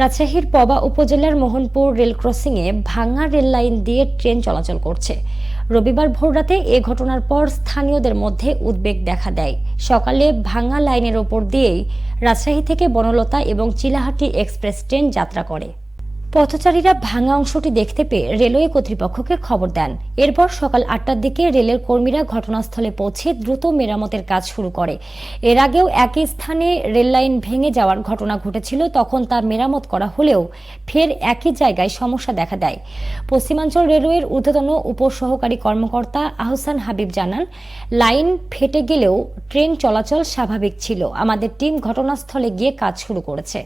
রাজশাহীর পবা উপজেলার মোহনপুর রেল ক্রসিংয়ে ভাঙা রেল লাইন দিয়ে ট্রেন চলাচল করছে। রবিবার ভোররাতে এ ঘটনার পর স্থানীয়দের মধ্যে উদ্বেগ দেখা দেয়। সকালে ভাঙা লাইনের ওপর দিয়েই রাজশাহী থেকে বনলতা এবং চিলাহাটি এক্সপ্রেস ট্রেন যাত্রা করে। পথচারীরা ভাঙা অংশটি দেখতে পেয়ে রেলওয়ে কর্তৃপক্ষকে খবর দেন। এরপর সকাল ৮টার দিকে রেলের কর্মীরা ঘটনাস্থলে পৌঁছে দ্রুত মেরামতের কাজ শুরু করে। এর আগেও একই স্থানে রেল লাইন ভেঙে যাওয়ার ঘটনা ঘটেছিল, তখন তা মেরামত করা হলেও ফের একই জায়গায় সমস্যা দেখা দেয়। পশ্চিমাঞ্চল রেলওয়ের ঊর্ধ্বতন উপসহকারী কর্মকর্তা আহসান হাবিব জানান, লাইন ফেটে গেলেও ট্রেন চলাচল স্বাভাবিক ছিল। আমাদের টিম ঘটনাস্থলে গিয়ে কাজ শুরু করেছে।